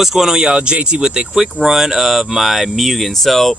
What's going on, y'all? JT with a quick run of my Mugen. So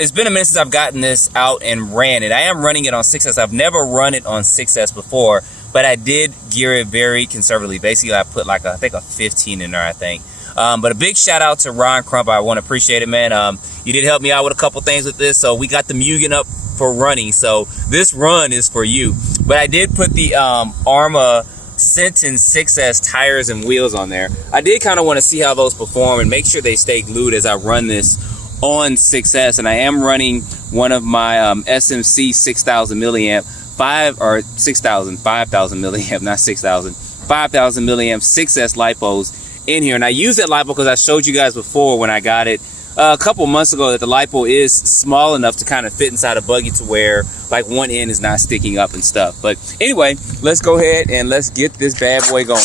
it's been a minute since I've gotten this out and ran it. I am running it on 6S. I've never run it on 6S before, but I did gear it very conservatively. Basically, I put like I think a 15 in there, I think. But a big shout out to Ron Crump. I want to appreciate it, man. You did help me out with a couple things with this, so we got the Mugen up for running. So this run is for you. But I did put the Arma Sentin 6S tires and wheels on there. I did kind of want to see how those perform and make sure they stay glued as I run this on 6S. And I am running one of my SMC 6000 milliamp 5,000 milliamp, not 6,000, 5,000 milliamp 6S lipos in here. And I use that lipo because I showed you guys before when I got it a couple months ago that the lipo is small enough to kind of fit inside a Buggy to where like one end is not sticking up and stuff. But anyway, let's go ahead and let's get this bad boy going.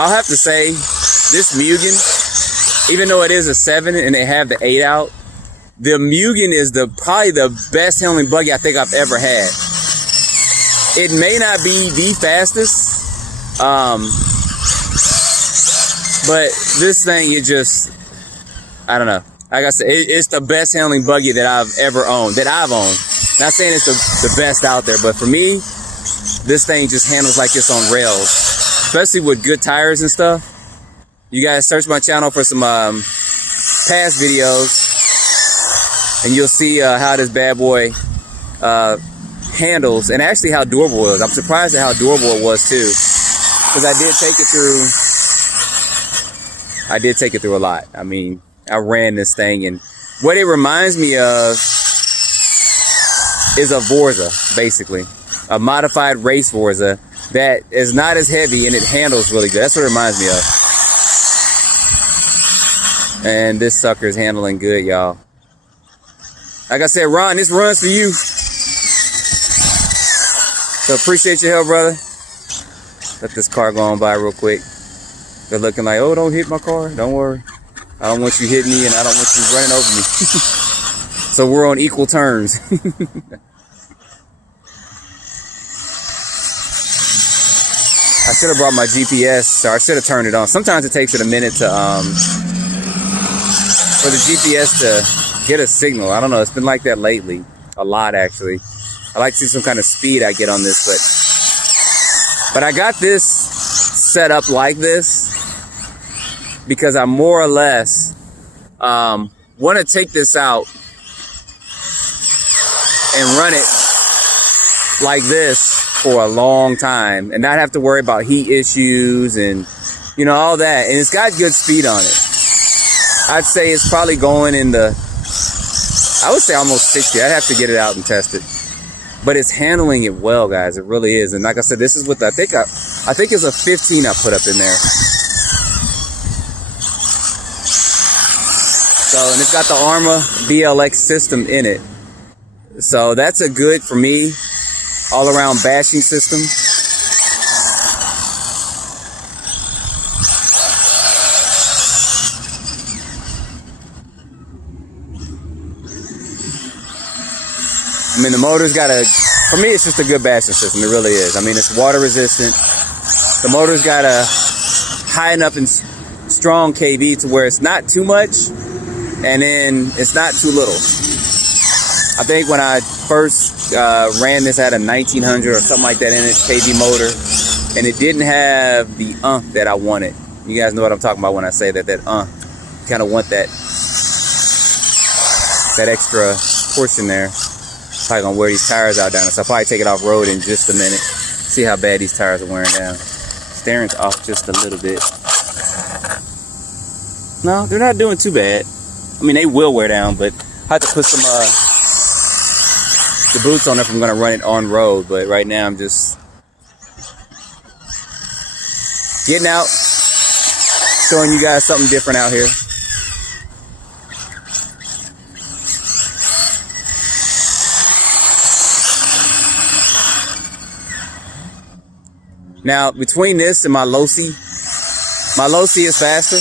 I'll have to say this Mugen, even though it is a 7 and they have the 8 out, the Mugen is probably the best handling Buggy I think I've ever had. It may not be the fastest, but this thing, it just, I don't know. Like I said, it's the best handling Buggy that I've ever owned, that I've owned. Not saying it's the best out there, but for me, this thing just handles like it's on rails, especially with good tires and stuff. You guys search my channel for some past videos, and you'll see how this bad boy handles, and actually how durable it is. I'm surprised at how durable it was too, because I did take it through a lot. I mean, I ran this thing, and what it reminds me of is a Vorza, basically. A modified race Vorza that is not as heavy and it handles really good. That's what it reminds me of. And this sucker is handling good, y'all. Like I said, Ron, this runs for you. So appreciate your help, brother. Let this car go on by real quick. They're looking like, oh, don't hit my car. Don't worry. I don't want you hitting me and I don't want you running over me. So we're on equal terms. I should have brought my GPS, or I should have turned it on. Sometimes it takes it a minute to, for the GPS to get a signal. I don't know, it's been like that lately. A lot, actually. I like to see some kind of speed I get on this, but I got this set up like this because I more or less want to take this out and run it like this for a long time and not have to worry about heat issues and, you know, all that. And it's got good speed on it. I'd say it's probably going in the, I would say almost 60. I'd have to get it out and test it. But it's handling it well, guys. It really is. And like I said, this is what I think it's a 15 I put up in there. So, and it's got the Arma BLX system in it. So that's a good, for me, all around bashing system. I mean, the motor's got for me, it's just a good bashing system. It really is. I mean, it's water resistant. The motor's got a high enough and strong kV to where it's not too much, and then it's not too little. I think when I first ran this, I had a 1900 or something like that in it, kV motor, and it didn't have the that I wanted. You guys know what I'm talking about when I say that kind of want that extra portion there. Probably gonna wear these tires out down there, so I'll probably take it off road in just a minute. See how bad these tires are wearing down. Steering's off just a little bit. No, they're not doing too bad. I mean, they will wear down, but I have to put some the boots on if I'm gonna run it on road. But right now I'm just getting out, showing you guys something different out here. Now, between this and my Losi is faster,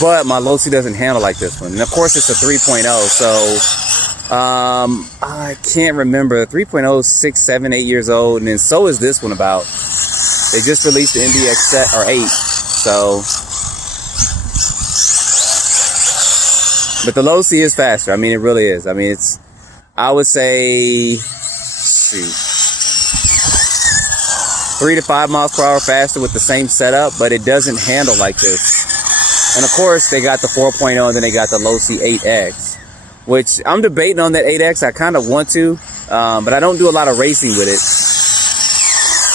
but my low C doesn't handle like this one. And of course it's a 3.0, so I can't remember. 3.0 is 6, 7, 8 years old, and then so is this one about. They just released the MBX7 8, so. But the low C is faster. I mean, it really is. I mean, it's, I would say, shoot, 3 to 5 miles per hour faster with the same setup, but it doesn't handle like this. And of course, they got the 4.0, and then they got the low C 8X, which I'm debating on that 8X. I kind of want to, but I don't do a lot of racing with it.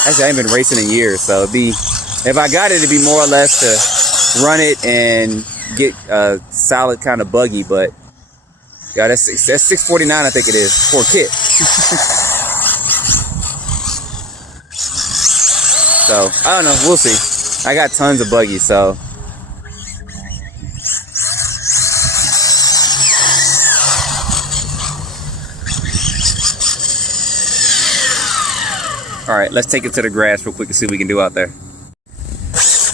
Actually, I haven't been racing in years, so it'd be, if I got it, it'd be more or less to run it and get a solid kind of buggy. But yeah, that's $649, I think it is, for a kit. So I don't know, we'll see. I got tons of buggies, so. All right, let's take it to the grass real quick and see what we can do out there.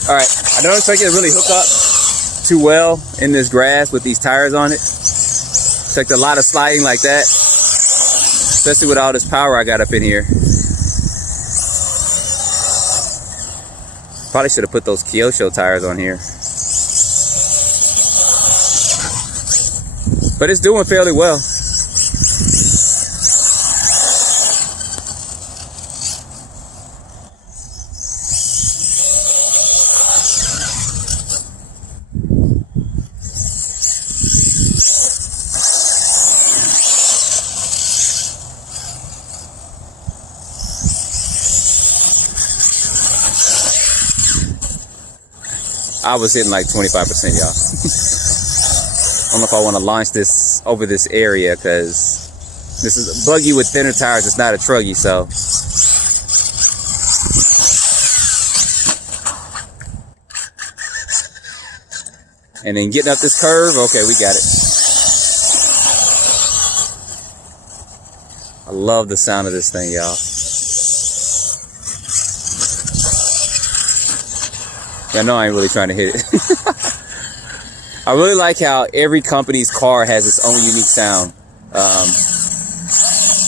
All right, I don't expect it to really hook up too well in this grass with these tires on it. Expect a lot of sliding like that, especially with all this power I got up in here. Probably should have put those Kyosho tires on here. But it's doing fairly well. I was hitting like 25%, y'all. I don't know if I want to launch this over this area because this is a buggy with thinner tires. It's not a truggy, so. And then getting up this curve, okay, we got it. I love the sound of this thing, y'all. I know I ain't really trying to hit it. I really like how every company's car has its own unique sound.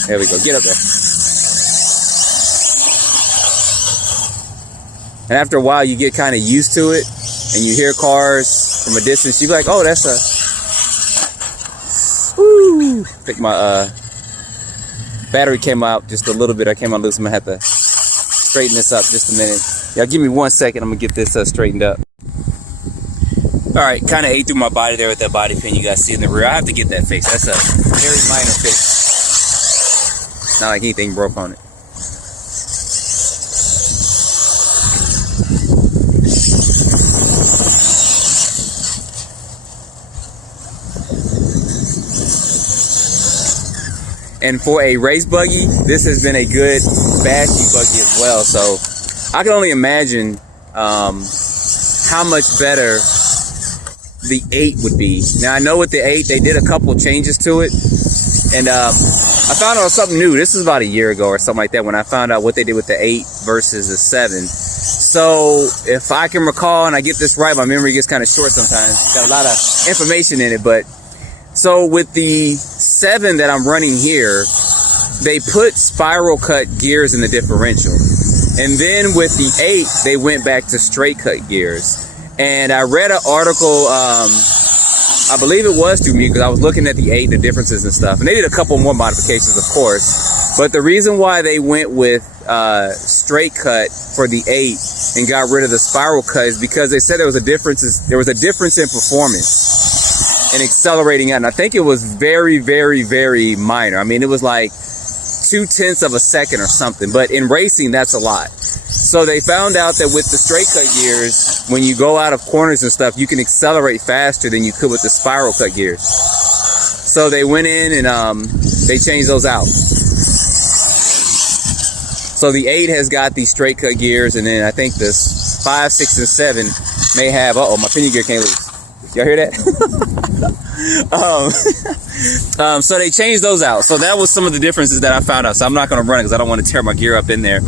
There we go. Get up there. And after a while, you get kind of used to it, and you hear cars from a distance. You're like, "Oh, that's a." Woo! I think my battery came out just a little bit. I came out loose. I'm gonna have to straighten this up just a minute. Y'all give me 1 second. I'm gonna get this straightened up. All right, kind of ate through my body there with that body pin you guys see in the rear. I have to get that fixed. That's a very minor fix. Not like anything broke on it. And for a race buggy, this has been a good fast buggy as well. So I can only imagine how much better the 8 would be. Now I know with the 8, they did a couple changes to it, and I found out something new. This is about a year ago or something like that when I found out what they did with the 8 versus the 7. So if I can recall, and I get this right, my memory gets kind of short sometimes. Got a lot of information in it, but so with the 7 that I'm running here, they put spiral cut gears in the differential. And then with the 8, they went back to straight cut gears. And I read an article, I believe it was through me, because I was looking at the 8, the differences and stuff. And they did a couple more modifications, of course. But the reason why they went with straight cut for the 8 and got rid of the spiral cut is because they said there was a difference in performance and accelerating out. And I think it was very, very, very minor. I mean, it was like 0.2 of a second or something, but in racing, that's a lot. So they found out that with the straight cut gears, when you go out of corners and stuff, you can accelerate faster than you could with the spiral cut gears. So they went in and they changed those out. So the 8 has got these straight cut gears, and then I think this 5, 6, and 7 may have, uh-oh, my pinion gear came loose. Y'all hear that? So they changed those out. So that was some of the differences that I found out. So I'm not going to run it because I don't want to tear my gear up in there.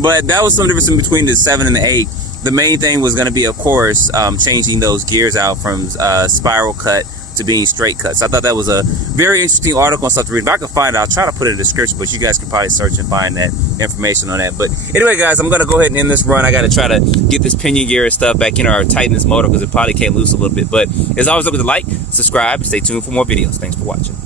But that was some difference in between the 7 and the 8. the main thing was going to be, of course, changing those gears out from spiral cut to being straight cut. So I thought that was a very interesting article and stuff to read. If I could find it, I'll try to put it in the description, but you guys can probably search and find that information on that. But anyway, guys, I'm going to go ahead and end this run. I got to try to get this pinion gear and stuff back in, or tighten this motor, because it probably came loose a little bit. But as always, don't forget to like, subscribe, stay tuned for more videos. Thanks for watching.